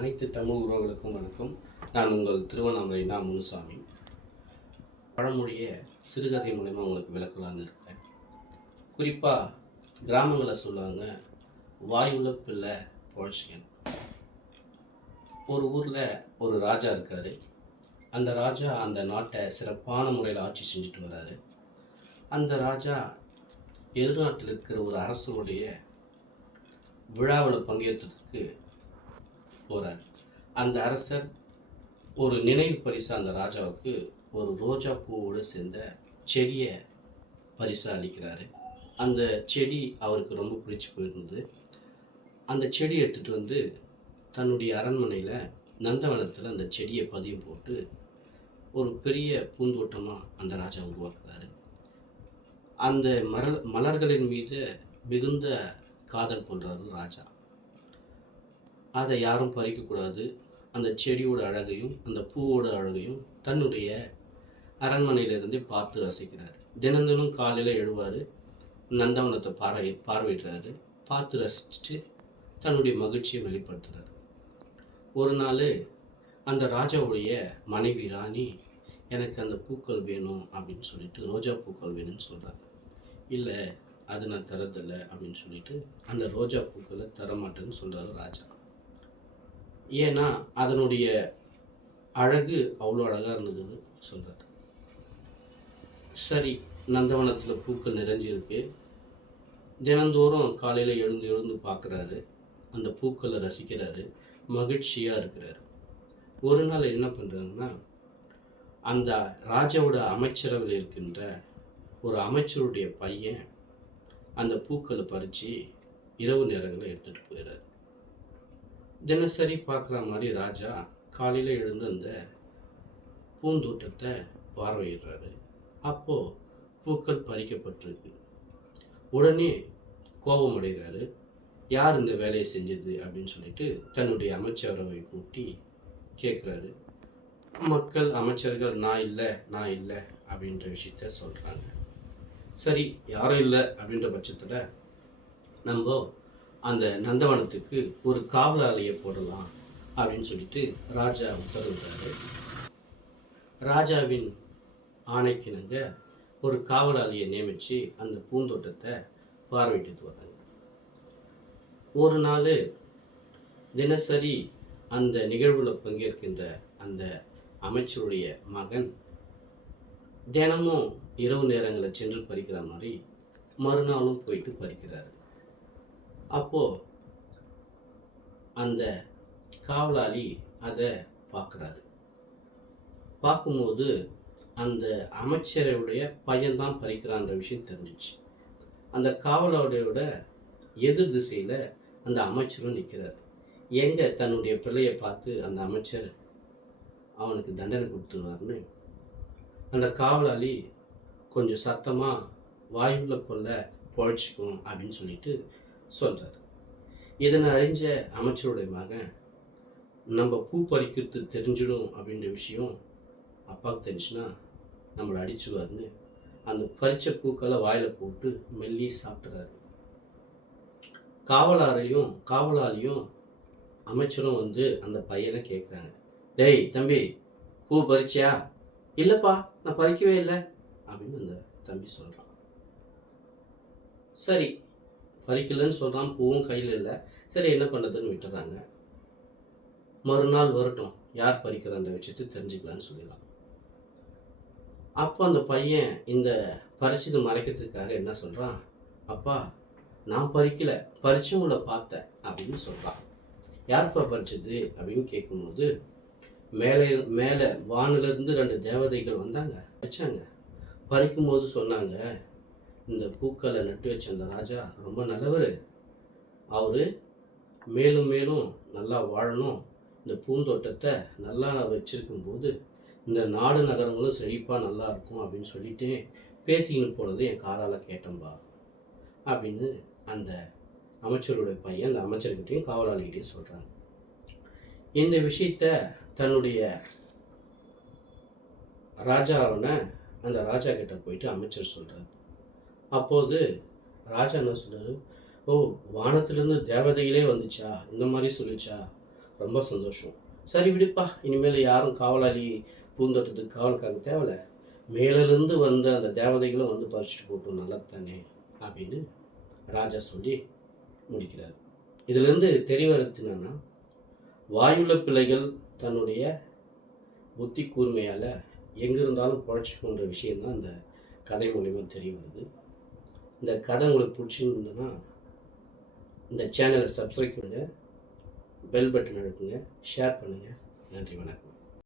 அனைத்து தமிழ் உறவுகளுக்கும் வணக்கம். நான் உங்கள் திருவண்ணாமலை நா முனுசாமி. பழமொழியை சிறுகதை மூலயமா உங்களுக்கு விளக்கலான்னு இருக்கேன். குறிப்பாக கிராமங்களில் சொல்லுவாங்க வாயுள்ள பிள்ளை பொழைச்சிக்கணும் ஒரு ஊரில் ஒரு ராஜா இருக்கார். அந்த ராஜா அந்த நாட்டை சிறப்பான முறையில் ஆட்சி செஞ்சுட்டு வராரு. அந்த ராஜா எதிர்நாட்டில் இருக்கிற ஒரு அரசனுடைய விழாவில் பங்கேற்றதுக்கு போகிறார் அந்த அரசர் ஒரு நினைவு பரிசு அந்த ராஜாவுக்கு ஒரு ரோஜா பூவோடு சேர்ந்த செடியை பரிசாக அளிக்கிறாரு அந்த செடி அவருக்கு ரொம்ப பிடிச்சி போயிருந்தது. அந்த செடி எடுத்துகிட்டு வந்து தன்னுடைய அரண்மனையில் நந்தவனத்தில் அந்த செடியை பதியம் போட்டு ஒரு பெரிய பூந்தோட்டமாக அந்த ராஜா உருவாக்குறாரு. அந்த மர மலர்களின் மீது மிகுந்த காதல் கொள்கிறாரு ராஜா. அதை யாரும் பறிக்கக்கூடாது. அந்த செடியோட அழகையும் அந்த பூவோட அழகையும் தன்னுடைய அரண்மனையிலிருந்தே பார்த்து ரசிக்கிறார். தினம் தினம் காலையில் எழுவார் நந்தவனத்தை பார்வை பார்வையிடுறாரு. பார்த்து ரசிச்சுட்டு தன்னுடைய மகிழ்ச்சியை வெளிப்படுத்துகிறார் ஒரு நாள் அந்த ராஜாவுடைய மனைவி ராணி எனக்கு அந்த பூக்கள் வேணும் அப்படின்னு சொல்லிட்டு ரோஜா பூக்கள் வேணும்னு சொல்கிறாங்க இல்லை அது நான் தரதில்லை அப்படின்னு சொல்லிட்டு அந்த ரோஜா பூக்களை தரமாட்டேன்னு சொல்கிறாரு ராஜா. ஏன்னா அதனுடைய அழகு அவ்வளோ அழகாக இருந்ததுன்னு சொல்கிறார் சரி நந்தவனத்தில் பூக்கள் நிறைஞ்சிருக்கு. தினந்தோறும் காலையில் எழுந்து எழுந்து பார்க்குறாரு அந்த பூக்களை ரசிக்கிறாரு. மகிழ்ச்சியாக இருக்கிறாரு. ஒரு நாள் என்ன பண்ணுறாங்கன்னா அந்த ராஜாவோட அமைச்சரவில் இருக்கின்ற ஒரு அமைச்சருடைய பையன் அந்த பூக்களை பறித்து இரவு நேரங்களில் எடுத்துகிட்டு போயிடுறாரு தினசரி பார்க்குற மாதிரி ராஜா காலையில் எழுந்து அந்த பூந்தோட்டத்தை பார்வையிடுறாரு. அப்போது பூக்கள் பறிக்கப்பட்டிருக்கு. உடனே கோபம் அடைகிறாரு. யார் இந்த வேலையை செஞ்சது? அப்படின்னு சொல்லிட்டு தன்னுடைய அமைச்சரவை கூட்டி கேட்குறாரு. மக்கள் அமைச்சர்கள் நான் இல்லை நான் இல்லை அப்படின்ற விஷயத்த சொல்கிறாங்க சரி யாரும் இல்லை அப்படின்ற பட்சத்தில் நம்ம அந்த நந்தவனத்துக்கு ஒரு காவலாளியை போடலாம் அப்படின்னு சொல்லிட்டு ராஜா உத்தரவிடுறாரு. ராஜாவின் ஆணைக்கிணங்க ஒரு காவலாளியை நியமித்து அந்த பூந்தோட்டத்தை பார்வையிட்டு வராங்க ஒரு நாள் தினசரி அந்த நிகழ்வில் பங்கேற்கின்ற அந்த அமைச்சருடைய மகன் தினமும் இரவு நேரங்களில் சென்று பறிக்கிற மாதிரி மறுநாளும் போயிட்டு பறிக்கிறாரு. அப்போது அந்த காவலாளி அதை பார்க்குறாரு. பார்க்கும்போது அந்த அமைச்சருடைய பையன்தான் பறிக்கிறான்ற விஷயம் தெரிஞ்சிச்சு. அந்த காவலாளியோட எதிர் திசையில் அந்த அமைச்சரும் நிற்கிறார் எங்கே தன்னுடைய பிள்ளையை பார்த்து அந்த அமைச்சர் அவனுக்கு தண்டனை கொடுத்துருவார்னு அந்த காவலாளி கொஞ்சம் சத்தமாக வாயுள்ள கொள்ள பொழைச்சிக்கும் அப்படின்னு சொல்லிட்டு சொல்கிறார் இதனை அறிஞ்ச அமைச்சருடைய மகன் நம்ம பூ பறிக்கிறது தெரிஞ்சிடும் அப்படின்ற விஷயம் அப்பாவுக்கு தெரிஞ்சுன்னா நம்மளை அடிச்சுவார்னு அந்த பறித்த பூக்களை வாயில் போட்டு மெல்லி சாப்பிட்றாரு காவலாரையும் காவலாளியும் அமைச்சரும் வந்து அந்த பையனை கேட்குறாங்க டேய் தம்பி பூ பறிச்சியா? இல்லைப்பா நான் பறிக்கவே இல்லை. அப்படின்னு அந்த தம்பி சொல்கிறான் சரி பறிக்கலைன்னு சொல்கிறான் பூவும் கையில் இல்லை. சரி என்ன பண்ணுறதுன்னு விட்டுறாங்க. மறுநாள் வரட்டும். யார் பறிக்கிறான்ற விஷயத்தை தெரிஞ்சுக்கலான்னு சொல்லிடலாம். அப்போ அந்த பையன் இந்த பறிச்சது மறைக்கிறதுக்காக என்ன சொல்கிறான் அப்பா நான் பறிக்கலை. பறிச்சவங்கள பார்த்தேன் அப்படின்னு சொல்கிறான் யார்ப்பா பறிச்சது அப்படின்னு கேட்கும்போது மேலே மேலே வானிலிருந்து ரெண்டு தேவதைகள் வந்தாங்க. வச்சாங்க. பறிக்கும்போது சொன்னாங்க இந்த பூக்களை நட்டு வச்ச அந்த ராஜா ரொம்ப நல்லவர். அவர் மேலும் மேலும் நல்லா வாழணும். இந்த பூந்தோட்டத்தை நல்லா நான் வச்சிருக்கும் போது இந்த நாடு நகரங்களும் செழிப்பாக நல்லா இருக்கும் அப்படின்னு சொல்லிட்டு பேசிக்கின்னு போனது என் காதால் கேட்டம்பா அப்படின்னு அந்த அமைச்சருடைய பையன் அந்த அமைச்சர்கிட்டையும் காவலாளிகிட்டையும் சொல்கிறாங்க இந்த விஷயத்த தன்னுடைய ராஜாவனை அந்த ராஜா கிட்ட போயிட்டு அமைச்சர் சொல்கிறார் அப்போது ராஜா என்ன சொல்கிறாரு ஓ வானத்திலிருந்து தேவதைகளே வந்துச்சா? இந்த மாதிரி சொல்லிச்சா? ரொம்ப சந்தோஷம். சரி விடுப்பா. இனிமேல் யாரும் காவலாளி பூந்தோட்டத்துக்கு காவலுக்காக தேவையில்ல மேலிருந்து வந்த அந்த தேவதைகளும் வந்து பறிச்சுட்டு போட்டோம். நல்லா தானே அப்படின்னு ராஜா சொல்லி முடிக்கிறார். இதிலிருந்து தெரிய வரது என்னன்னா வாயுள்ள பிள்ளைகள் தன்னுடைய புத்தி கூர்மையால் எங்கே இருந்தாலும் பொழைச்சிக்கொண்ட விஷயம்தான் இந்த கதை மூலிமா தெரிய வருது. இந்த கதை உங்களுக்கு பிடிச்சிருந்ததுன்னா இந்த சேனலை சப்ஸ்கிரைப் பண்ணுங்கள் பெல் பட்டன் அழுத்துங்க ஷேர் பண்ணுங்கள் நன்றி வணக்கம்.